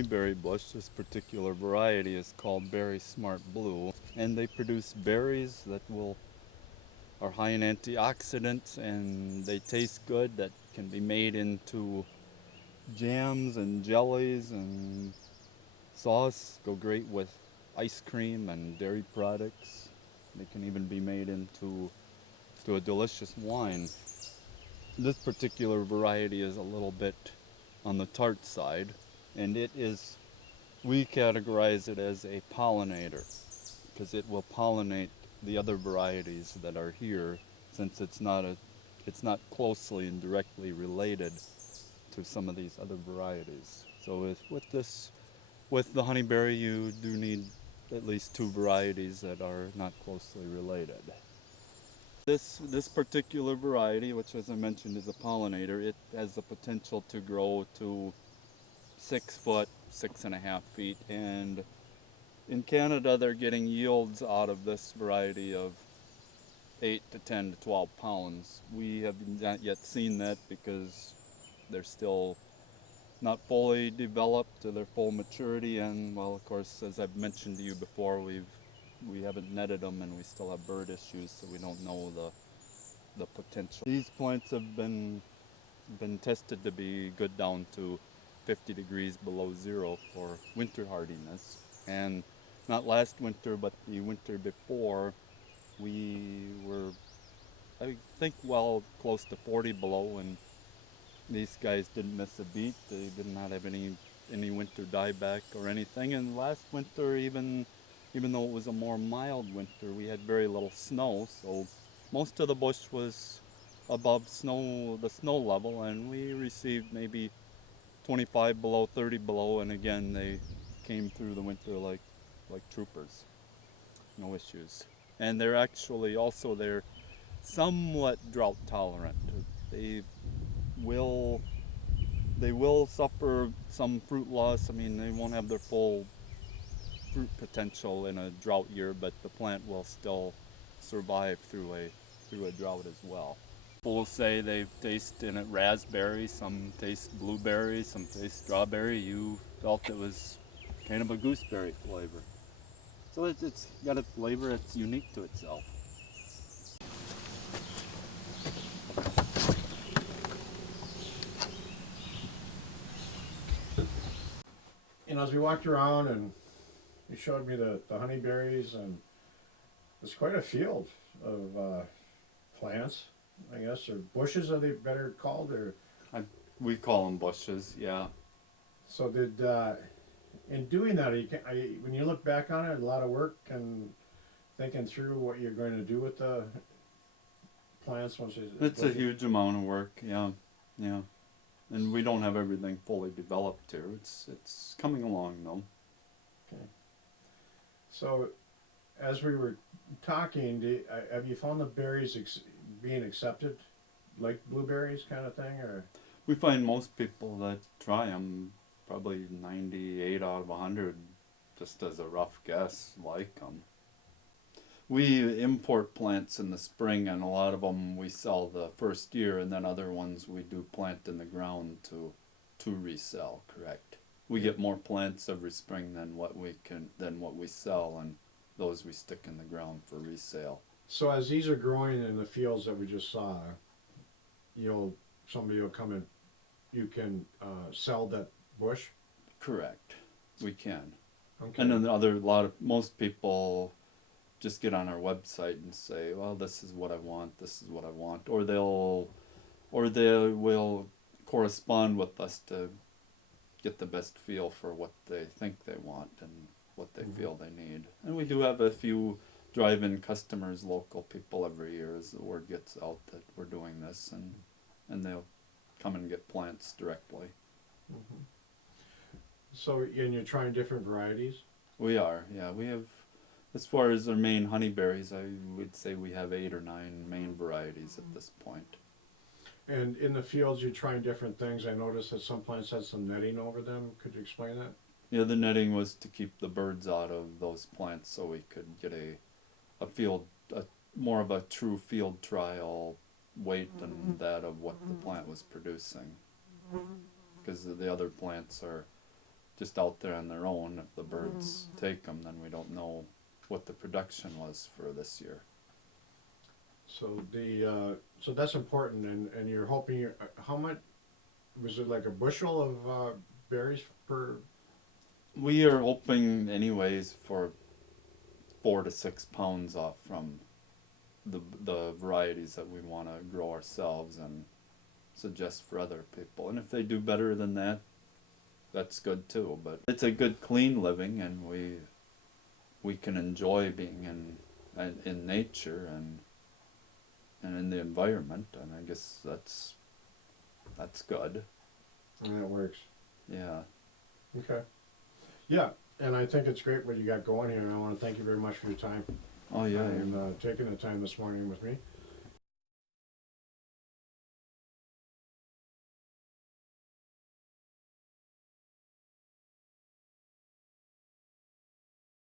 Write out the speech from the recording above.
honeyberry bush, this particular variety, is called Berry Smart Blue, and they produce berries that are high in antioxidants, and they taste good, that can be made into jams and jellies and sauce, go great with ice cream and dairy products. They can even be made into a delicious wine. This particular variety is a little bit on the tart side, and we categorize it as a pollinator because it will pollinate the other varieties that are here, since it's not closely and directly related to some of these other varieties. So with the honeyberry, you do need at least two varieties that are not closely related. This particular variety, which as I mentioned is a pollinator, it has the potential to grow to 6 foot, 6.5 feet, and in Canada they're getting yields out of this variety of 8 to 10 to 12 pounds. We have not yet seen that because they're still not fully developed to their full maturity, and well, of course, as I've mentioned to you before, we haven't netted them, and we still have bird issues, so we don't know the potential. These plants have been tested to be good down to 50 degrees below zero for winter hardiness, and not last winter, but the winter before, we were, I think, well close to 40 below, and these guys didn't miss a beat. They did not have any winter dieback or anything. And last winter, even though it was a more mild winter, we had very little snow, so most of the bush was above the snow level, and we received maybe 25 below, 30 below, and again they came through the winter like troopers. No issues. And they're somewhat drought tolerant. They will suffer some fruit loss. I mean, they won't have their full fruit potential in a drought year, but the plant will still survive through a drought as well. People will say they've tasted it raspberry, some taste blueberry, some taste strawberry. You felt it was kind of a gooseberry flavor. So it's got a flavor that's unique to itself. As we walked around and you showed me the honeyberries, and it's quite a field of plants, I guess, or bushes, are they better called, or? We call them bushes, yeah. So in doing that, when you look back on it, a lot of work and thinking through what you're going to do with the plants once it's a huge amount of work, yeah. And we don't have everything fully developed here. It's coming along though. Okay. So, as we were talking, have you found the berries being accepted, like blueberries, kind of thing, or? We find most people that try them, probably 98 out of 100, just as a rough guess, like them. We import plants in the spring, and a lot of them we sell the first year, and then other ones we do plant in the ground to resell. Correct. We get more plants every spring than what we sell, and those we stick in the ground for resale. So as these are growing in the fields that we just saw, somebody will come and you can sell that bush. Correct. We can. Okay. And then most people just get on our website and say, well, this is what I want, or they will correspond with us to get the best feel for what they think they want and what they feel they need. And we do have a few drive-in customers, local people, every year as the word gets out that we're doing this, and they'll come and get plants directly. Mm-hmm. So, and you're trying different varieties? We are, yeah. We have, as far as our main honeyberries, I would say we have 8 or 9 main varieties at this point. And in the fields, you're trying different things. I noticed that some plants had some netting over them. Could you explain that? Yeah, the netting was to keep the birds out of those plants, so we could get more of a true field trial weight than that of what the plant was producing. Because the other plants are just out there on their own. If the birds take them, then we don't know what the production was for this year. So so that's important, and you're hoping how much was it, like a bushel of berries per? We are hoping, anyways, for 4 to 6 pounds off from the varieties that we want to grow ourselves and suggest for other people. And if they do better than that, that's good too. But it's a good, clean living, and we can enjoy being in nature and in the environment. And I guess that's good. And that works. Yeah. Okay. Yeah, and I think it's great what you got going here, and I want to thank you very much for your time. Oh yeah. And taking the time this morning with me.